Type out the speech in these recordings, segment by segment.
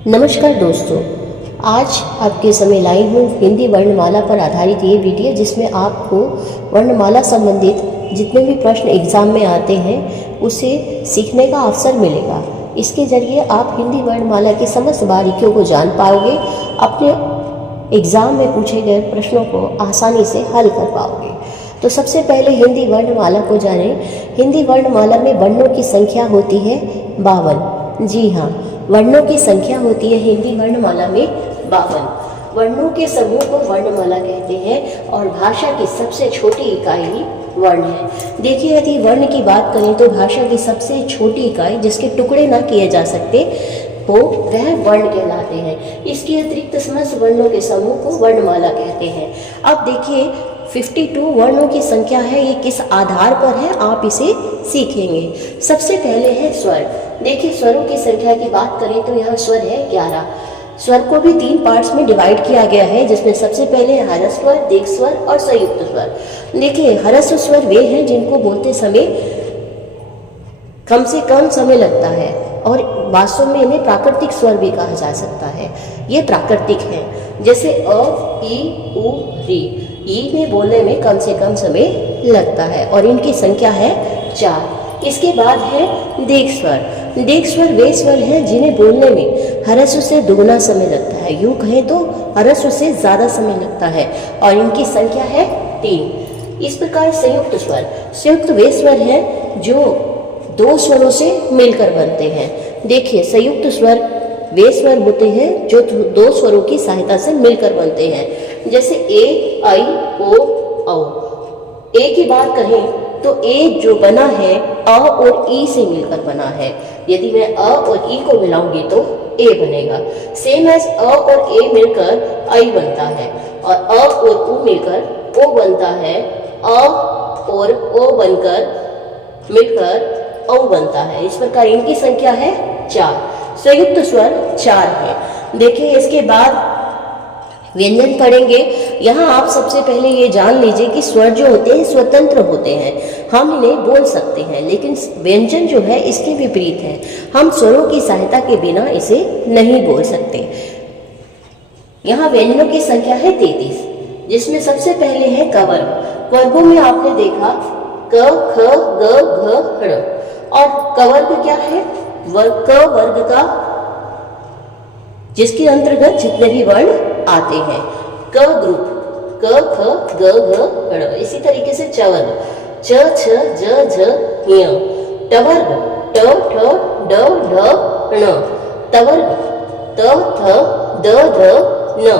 नमस्कार दोस्तों, आज आपके समय लाई हूँ हिंदी वर्णमाला पर आधारित ये वीडियो, जिसमें आपको वर्णमाला संबंधित जितने भी प्रश्न एग्ज़ाम में आते हैं उसे सीखने का अवसर मिलेगा। इसके ज़रिए आप हिंदी वर्णमाला की समस्त बारीकियों को जान पाओगे, अपने एग्ज़ाम में पूछे गए प्रश्नों को आसानी से हल कर पाओगे। तो सबसे पहले हिंदी वर्णमाला को जानें। हिंदी वर्णमाला में वर्णों की संख्या होती है 52। जी हाँ, वर्णों की संख्या होती है हिंदी वर्णमाला में 52। वर्णों के समूह को वर्णमाला कहते हैं और भाषा की सबसे छोटी इकाई वर्ण है। देखिए, यदि वर्ण की बात करें तो भाषा की सबसे छोटी इकाई जिसके टुकड़े ना किए जा सकते वो वह वर्ण कहलाते हैं। इसके अतिरिक्त समस्त वर्णों के समूह को वर्णमाला कहते हैं। अब देखिए, 52 वर्णों की संख्या है, ये किस आधार पर है आप इसे सीखेंगे। सबसे पहले है स्वर। देखिए, स्वरों की संख्या की बात करें तो यहाँ स्वर है 11। स्वर को भी 3 पार्ट्स में डिवाइड किया गया है, जिसमें सबसे पहले है ह्रस्व स्वर, दीर्घ स्वर और संयुक्त स्वर। देखिए, ह्रस्व स्वर वे हैं जिनको बोलते समय कम से कम समय लगता है और वास्तव में इन्हें प्राकृतिक स्वर भी कहा जा सकता है। ये प्राकृतिक हैं, जैसे अ, ई, उ, री। ई में बोलने में कम से कम समय लगता है और इनकी संख्या है 4। इसके बाद है दीर्घ स्वर। दीर्घ स्वर वे स्वर हैं जिन्हें बोलने में ह्रस्व से दोगुना समय लगता है, यूं कहें तो ह्रस्व से ज़्यादा समय लगता है और इनकी संख्या है 3। इस प्रकार संयुक्त स्वर। संयुक्त वे स्वर हैं जो 2 स्वरों से मिलकर बनते हैं। देखिए, संयुक्त स्वर वे स्वर होते हैं जो 2 स्वरों की सहायता से मिलकर बनते हैं, जैसे ए, आई, ओ, औ। ए की बात करें तो ए जो बना है अ और ई से मिलकर बना है। यदि मैं अ और ई को मिलाऊंगी तो ए बनेगा। सेम एज अ और ए मिलकर आई बनता है और अ और उ मिलकर ओ बनता है। अ और ओ बनकर मिलकर औ बनता है। इस प्रकार इनकी संख्या है 4। संयुक्त स्वर 4 है। देखिए, इसके बाद व्यंजन पढ़ेंगे। यहाँ आप सबसे पहले ये जान लीजिए कि स्वर जो होते हैं स्वतंत्र होते हैं, हम इन्हें बोल सकते हैं, लेकिन व्यंजन जो है इसके विपरीत है, हम स्वरों की सहायता के बिना इसे नहीं बोल सकते। यहाँ व्यंजनों की संख्या है 33, जिसमें सबसे पहले है कवर्ग। वर्गों में आपने देखा क, ख, ग, घ, ड़ और कवर्ग क्या है? क वर्ग का, जिसके अंतर्गत जितने भी वर्ण आते हैं। क ग्रुप क, ख, ग, घ, ड़। इसी तरीके से च वर्ग च, छ, ज, झ, ञ। ट वर्ग ट, ठ, ड, ढ, ण। त वर्ग त, थ, द, ध, न।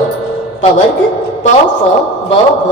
प वर्ग प, फ, ब, भ,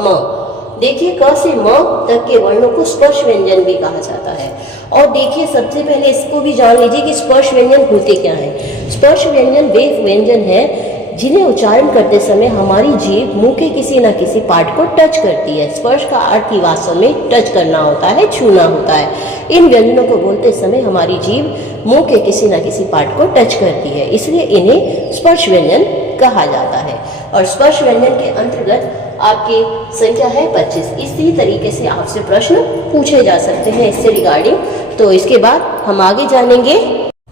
म। देखिए, क से म तक के वर्णों को स्पर्श व्यंजन भी कहा जाता है। और देखिए, सबसे पहले इसको भी जान लीजिए कि स्पर्श व्यंजन होते क्या हैं। स्पर्श व्यंजन वे व्यंजन हैं जिन्हें उच्चारण करते समय हमारी जीभ मुंह के किसी न किसी पार्ट को टच करती है। स्पर्श का अर्थ ही वास्तव में टच करना होता है, छूना होता है। इन व्यंजनों को बोलते समय हमारी जीभ मुंह के किसी न किसी पार्ट को टच करती है, इसलिए इन्हें स्पर्श व्यंजन कहा जाता है। और स्पर्श व्यंजन के अंतर्गत आपकी संख्या है 25। इसी तरीके से आपसे प्रश्न पूछे जा सकते हैं इससे रिगार्डिंग। तो इसके बाद हम आगे जानेंगे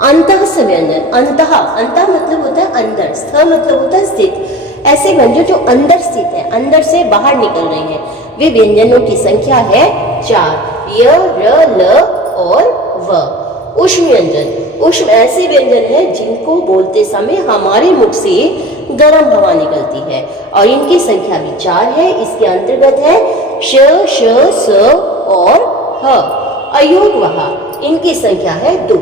अंतः से व्यंजन। अंतः मतलब होता है अंदर, स्थ मतलब होता है स्थित। ऐसे व्यंजन जो अंदर स्थित है, अंदर से बाहर निकल रहे हैं, वे व्यंजनों की संख्या है 4। य, र, ल और व। ऊष्म व्यंजन। ऊष्म ऐसे व्यंजन हैं जिनको बोलते समय हमारे मुख से गर्म हवा निकलती है और इनकी संख्या भी 4 है। इसके अंतर्गत है श, श, स और ह। अयोग वहा, इनकी संख्या है 2।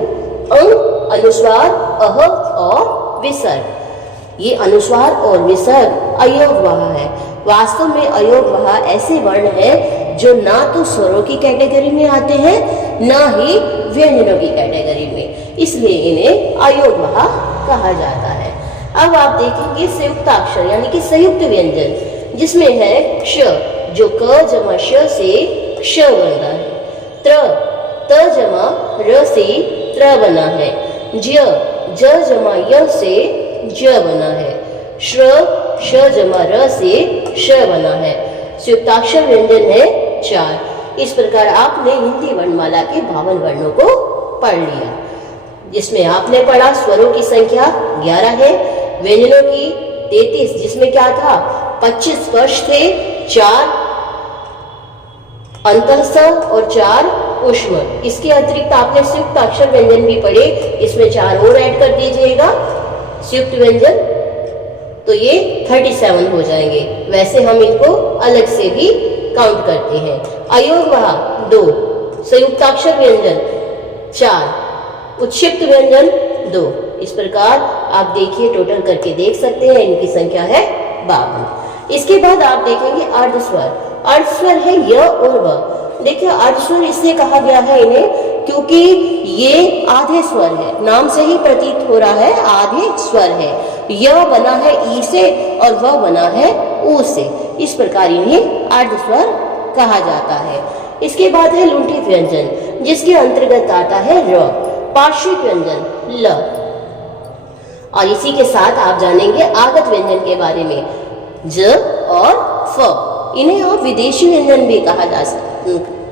अंग, अनुस्वार, अह और विसर्ग। ये अनुस्वार और विसर्ग अयोग वहा है। वास्तव में अयोग वहा ऐसे वर्ण हैं जो ना तो स्वरों की कैटेगरी में आते हैं, ना ही व्यंजनों की कैटेगरी में, इसलिए इन्हें अयोग वहा कहा जाता है। अब आप देखेंगे संयुक्ताक्षर यानी कि संयुक्त व्यंजन, जिसमें है श, जो क जमा श से श बनता है। त्र, त जमा र से त्र बना है। ज्य, ज जमा य से ज बना है। श्र, श जमा र से श बना है। संयुक्ताक्षर व्यंजन है 4। इस प्रकार आपने हिंदी वर्णमाला के 52 वर्णों को पढ़ लिया। जिसमें आपने पढ़ा स्वरों की संख्या 11 है, व्यंजनों की 33, जिसमें क्या था 25 स्पर्श थे, 4 अंतःस्थ और 4 ऊष्म। इसके अतिरिक्त आपने संयुक्त अक्षर व्यंजन भी पढ़े, इसमें 4 और ऐड कर दीजिएगा संयुक्त व्यंजन, तो ये 37 हो जाएंगे। वैसे हम इनको अलग से भी काउंट करते हैं। अयोगवाह 2, संयुक्ताक्षर व्यंजन 4, उत्क्षिप्त व्यंजन 2। इस प्रकार आप देखिए, टोटल करके देख सकते हैं, इनकी संख्या है 52। इसके बाद आप देखेंगे अर्धस्वर। अर्धस्वर है य और व। देखिए अर्धस्वर इसलिए कहा गया है इन्हें क्योंकि ये आधे स्वर है, नाम से ही प्रतीत हो रहा है आधे स्वर है। य बना है ई से और व बना है ऊ से, इस प्रकार इन्हें अर्धस्वर कहा जाता है। इसके बाद है लुंठित व्यंजन, जिसके अंतर्गत आता है र। पार्श्विक व्यंजन ल। और इसी के साथ आप जानेंगे आगत व्यंजन के बारे में, ज और फ। इन्हें आप विदेशी व्यंजन भी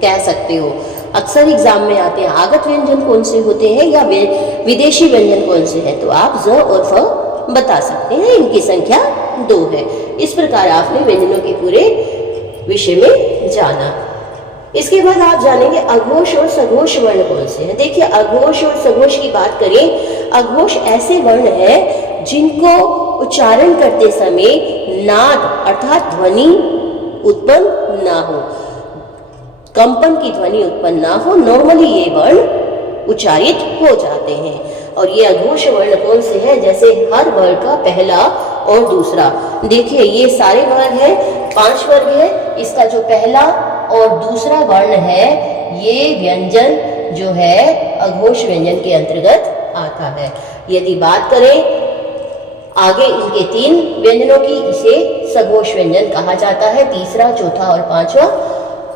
कह सकते हो। अक्सर एग्जाम में आते हैं आगत व्यंजन कौन से होते हैं या विदेशी व्यंजन कौन से हैं, तो आप ज और फ बता सकते हैं। इनकी संख्या 2 है। इस प्रकार आपने व्यंजनों के पूरे विषय में जाना। इसके बाद आप जानेंगे अघोष और सघोष वर्ण कौन से हैं। देखिए अघोष और सघोष की बात करें, अघोष ऐसे वर्ण हैं जिनको उच्चारण करते समय नाद अर्थात ध्वनि उत्पन्न ना हो, कंपन की ध्वनि उत्पन्न ना हो, नॉर्मली ये वर्ण उच्चारित हो जाते हैं। और ये अघोष वर्ण कौन से हैं, जैसे हर वर्ण का पहला और दूसरा। देखिए ये सारे वर्ण हैं, 5 वर्ग है, इसका जो पहला और दूसरा वर्ण है ये व्यंजन जो है अघोष व्यंजन के अंतर्गत आता है। यदि बात करें आगे इनके 3 व्यंजनों की, इसे सघोष व्यंजन कहा जाता है। तीसरा, चौथा और 5वां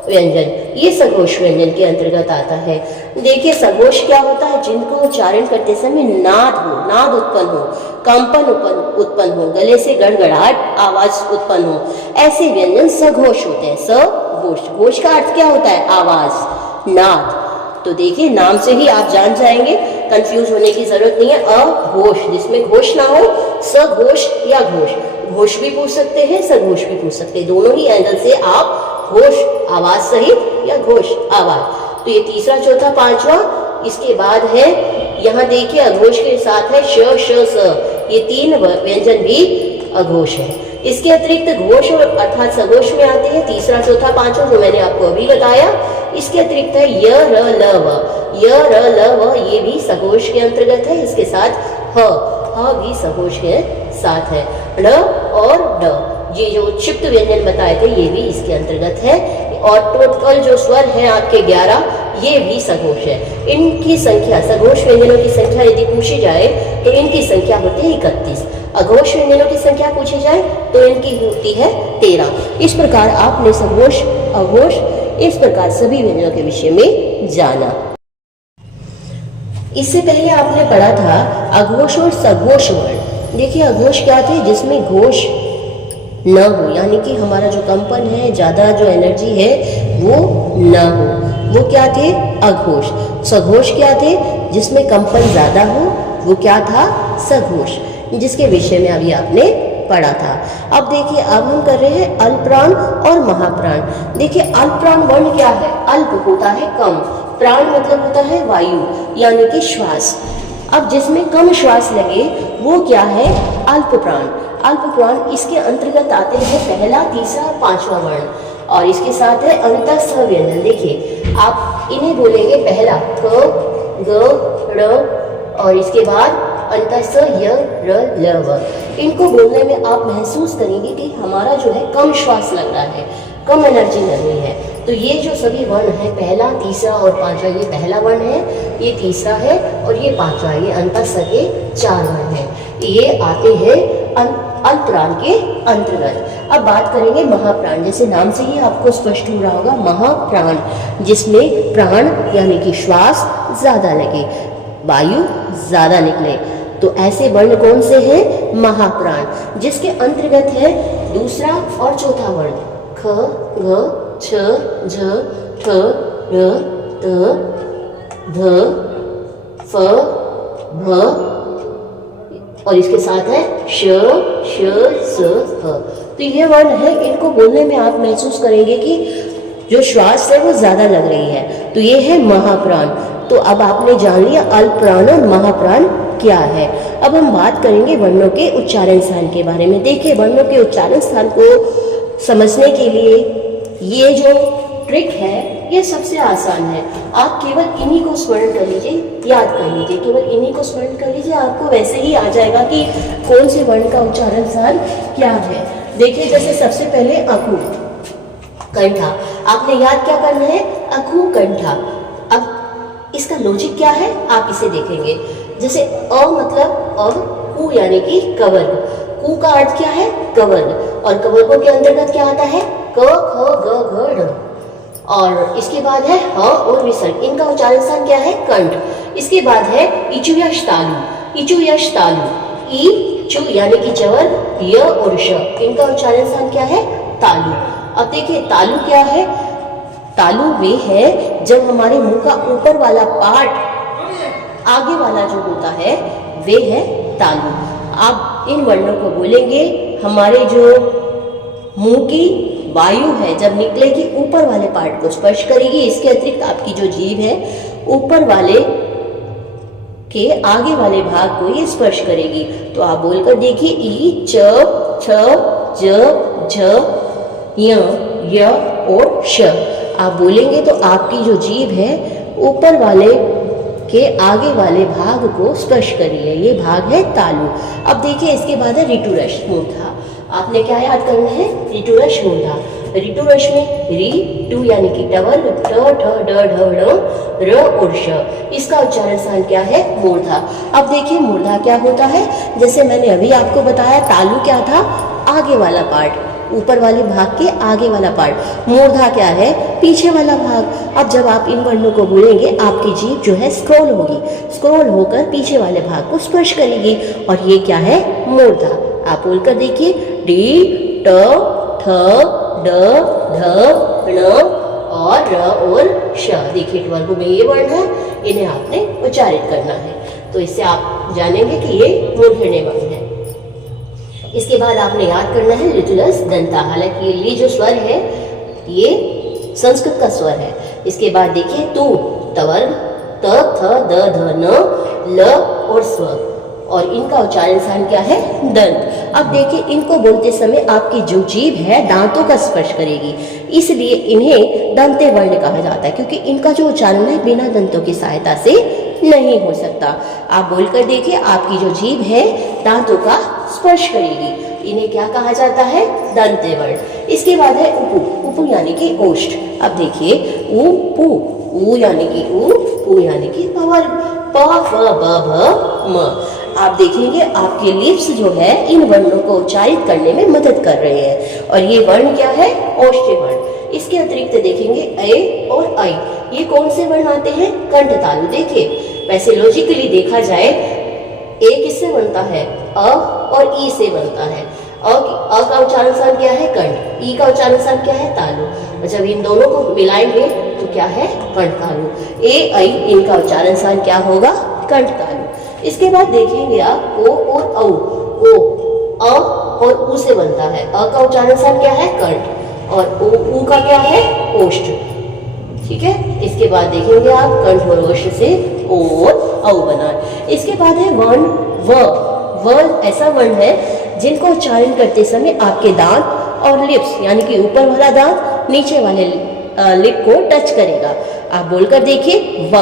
व्यंजन ये सघोष व्यंजन के अंतर्गत आता है। देखिए सघोष क्या होता है, जिनको उच्चारण करते समय नाद हो, नाद उत्पन्न हो, कंपन उत्पन्न हो, गले से गड़गड़ाहट आवाज उत्पन्न हो, ऐसे व्यंजन सघोष होते हैं। सघोष, घोष का अर्थ क्या होता है, आवाज, नाद। तो देखिए नाम से ही आप जान जाएंगे, कंफ्यूज होने की जरूरत नहीं है। अघोष जिसमें घोष ना हो, सघोष या घोष, घोष भी पूछ सकते हैं, सघोष भी पूछ सकते हैं, दोनों ही एंगल से आप घोष आवाज सहित या घोष आवाज। तो ये तीसरा, चौथा, 5वां। इसके बाद है यहाँ देखिए अघोष के साथ है श, श, स, ये 3 व्यंजन भी अघोष है। इसके अतिरिक्त घोष और अर्थात सघोष में आते हैं तीसरा, चौथा, 5वां, जो मैंने आपको अभी बताया। इसके अतिरिक्त है य, र, ल, व। य, र, ल, व ये भी सघोष के अंतर्गत है। इसके साथ ह भी सघोष के साथ है। ड़ और ड, ये जो क्षिप्त व्यंजन बताए थे ये भी इसके अंतर्गत है। और टोटल जो स्वर हैं आपके 11, ये भी सघोष है। इनकी संख्या, सघोष व्यंजनों की संख्या यदि पूछी जाए तो इनकी संख्या होती है 31। अघोष व्यंजनों की संख्या पूछी जाए तो इनकी होती है 13। इस प्रकार आपने सघोष, अघोष, इस प्रकार सभी व्यंजनों के विषय में जाना। इससे पहले आपने पढ़ा था अघोष और सघोष वर्ण। देखिए अघोष क्या थे, जिसमें घोष न हो, यानी कि हमारा जो कंपन है, ज़्यादा जो एनर्जी है वो न हो, वो क्या थे, अघोष। सघोष क्या थे, जिसमें कंपन ज़्यादा हो, वो क्या था, सघोष, जिसके विषय में अभी आपने पढ़ा था। अब देखिए अब हम कर रहे हैं अल्पप्राण और महाप्राण। देखिए अल्पप्राण वर्ण क्या है, अल्प होता है कम, प्राण मतलब होता है वायु यानी कि श्वास। अब जिसमें कम श्वास लगे वो क्या है, अल्पप्राण। अल्पप्राण इसके अंतर्गत आते हैं पहला, तीसरा, 5वां वर्ण। और इसके साथ है अंतस्थ व्यंजन। देखिए आप इन्हें बोलेंगे पहला क, ग, ड़, और इसके बाद अंतस्थ य, र, ल, व। इनको बोलने में आप महसूस करेंगे कि हमारा जो है कम श्वास लग रहा है, कम एनर्जी लग रही है। तो ये जो सभी वर्ण है, पहला, तीसरा और 5वां, ये पहला वर्ण है, ये तीसरा है और ये 5वां, ये अंतस्थ के 4 वर्ण है। ये आते हैं अल्पप्राण के अंतर्गत। अब बात करेंगे महाप्राण। जैसे नाम से ही आपको स्पष्ट हो रहा होगा, महाप्राण, जिसमें प्राण यानी कि श्वास ज्यादा लगे, वायु ज्यादा निकले। तो ऐसे वर्ण कौन से हैं, महाप्राण, जिसके अंतर्गत है दूसरा और चौथा वर्ण, ख, ग, छ, झ, ठ, र, त, ध, फ, भ, और इसके साथ है श, स, ह। तो ये वर्ण है, इनको बोलने में आप महसूस करेंगे कि जो श्वास है वो ज्यादा लग रही है। तो ये है महाप्राण। तो अब आपने जान लिया अल्पप्राण और महाप्राण क्या है। अब हम बात करेंगे वर्णों के उच्चारण स्थान के बारे में। देखिए, वर्णों के उच्चारण स्थान को समझने के लिए ये जो ट्रिक है ये सबसे आसान है। आप केवल इन्हीं को स्मरण कर लीजिए, याद कर लीजिए, केवल इन्हीं को स्मरण कर लीजिए, आपको वैसे ही आ जाएगा कि कौन से वर्ण का उच्चारण स्थान क्या है। देखिए, जैसे सबसे पहले अकु कंठा, आपने याद क्या करना है, अकु कंठा। अब इसका लॉजिक क्या है आप इसे देखेंगे। जैसे अ मतलब अब, कु यानी कि कवर्ग, कु का अर्थ क्या है, कवर्ग, और कवर्गों के अंतर्गत क्या आता है, क ख ग घ ढ। और इसके बाद है ह और विसर्ग, इनका उच्चारण स्थान क्या है, कंठ। इसके बाद है इचु यश तालु, इचु यश तालु, ई चु यानी कि चवर, य और श, इनका उच्चारण स्थान क्या है, तालु। अब देखिए तालु क्या है, तालु वे है जब हमारे मुंह का ऊपर वाला पार्ट आगे वाला जो होता है वे है तालु। आप इन वर्णों को बोलेंगे, हमारे जो मुंह की वायु है जब निकलेगी ऊपर वाले पार्ट को स्पर्श करेगी, इसके अतिरिक्त आपकी जो जीभ है ऊपर वाले के आगे वाले भाग को ये स्पर्श करेगी। तो आप बोलकर देखिए, ई च छ ज झ य और श। आप बोलेंगे तो आपकी जो जीभ है ऊपर वाले के आगे वाले भाग को स्पर्श करिए, ये भाग है तालु। अब देखिए, इसके बाद है ऋतुरस मूर्धा। आपने क्या याद करना है, ऋतुरस मूर्धा। ऋतुरस में री टू यानी कि टवर्ग, ट ठ ड ढ ढ र और श, इसका उच्चारण स्थान क्या है, मूर्धा। अब देखिए मूर्धा क्या होता है, जैसे मैंने अभी आपको बताया तालु क्या था, आगे वाला पार्ट, ऊपर वाले भाग के आगे वाला पार्ट। मूर्धा क्या है, पीछे वाला भाग। अब जब आप इन वर्णों को बोलेंगे आपकी जीभ जो है स्क्रॉल होगी, स्क्रॉल होकर पीछे वाले भाग को स्पर्श करेगी, और ये क्या है, मूर्धा। आप बोलकर देखिए, डी ट ठ ड ढ ण और र और श। देखिए वर्गों में ये वर्ण है, इन्हें आपने उच्चारित करना है। तो इससे आप जानेंगे कि ये मूर्धन्य वर्ण है। इसके बाद आपने याद करना है ऋतुलस दंता। हालांकि ये जो स्वर है ये संस्कृत का स्वर है। इसके बाद देखिए तू तवर्ग, त थ द ध न ल और स्व, और इनका उच्चारण स्थान क्या है, दंत। अब देखिए, इनको बोलते समय आपकी जो जीभ है दांतों का स्पर्श करेगी, इसलिए इन्हें दंते वर्ण कहा जाता है, क्योंकि इनका जो उच्चारण है बिना दंतों की सहायता से नहीं हो सकता। आप बोलकर देखिए, आपकी जो जीभ है दांतों का स्पर्श करेगी, इन्हें क्या कहा जाता है, दंते वर्ण। इसके बाद है उपु, उपु यानी कि ओष्ठ। अब देखिए, उ पु, उ यानी कि उ, पु यानी कि पवर्ग, प फ ब भ म। आप देखेंगे आपके लिप्स जो है इन वर्णों को उच्चारित करने में मदद कर रहे हैं, और ये वर्ण क्या है, ओष्ठ्य वर्ण। इसके अतिरिक्त देखेंगे ए और ऐ, ये कौन से वर्ण आते हैं, कंठ तालु। देखिए वैसे लॉजिकली देखा जाए ए किससे बनता है, अ और ई से बनता है। अ का उच्चारण स्थान क्या है, कंठ, ई का उच्चारण स्थान क्या है, तालु। जब इन दोनों को मिलाएंगे तो क्या है, कंठ तालु। ए ऐ इनका उच्चारण स्थान क्या होगा, कंठ तालु। इसके बाद देखेंगे आप ओ और औ, ओ अ और उ से बनता है। अ का उच्चारण स्थान क्या है, कंठ, और उ का क्या है, ओष्ठ। ठीक है। इसके बाद देखेंगे आप कंठ और ओष्ठ से ओ और औ बना। इसके बाद है वर्ण व ऐसा वर्ण है जिनको उच्चारण करते समय आपके दांत और लिप्स यानी कि ऊपर वाला दांत नीचे वाले लिप को टच करेगा। आप बोलकर देखिए, व।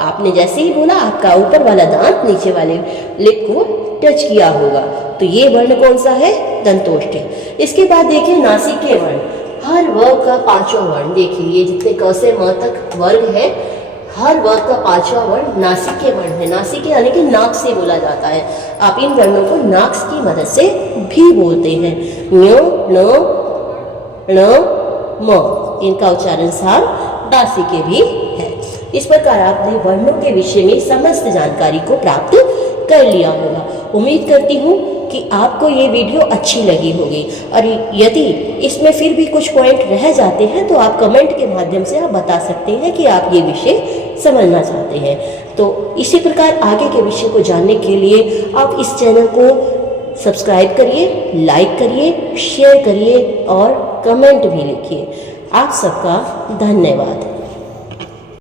आपने जैसे ही बोला आपका ऊपर वाला दांत नीचे वाले लिप को टच किया होगा, तो ये वर्ण कौन सा है, दंतोष्ठ्य। इसके बाद देखिए नासिके वर्ण, हर वर्ग का पांचवा वर्ण। देखिए ये जितने क से म तक वर्ग है, हर वर्ग का पांचवा वर्ण नासिके वर्ण है। नासिके यानी कि नाक से बोला जाता है। आप इन वर्णों को नाक की मदद से भी बोलते हैं। न्यो न ण म, इनका उच्चारण स्थान नासिके भी है। इस प्रकार आपने वर्णों के विषय में समस्त जानकारी को प्राप्त कर लिया होगा। उम्मीद करती हूँ कि आपको ये वीडियो अच्छी लगी होगी, और यदि इसमें फिर भी कुछ पॉइंट रह जाते हैं तो आप कमेंट के माध्यम से आप बता सकते हैं कि आप ये विषय समझना चाहते हैं। तो इसी प्रकार आगे के विषय को जानने के लिए आप इस चैनल को सब्सक्राइब करिए, लाइक करिए, शेयर करिए और कमेंट भी लिखिए। आप सबका धन्यवाद।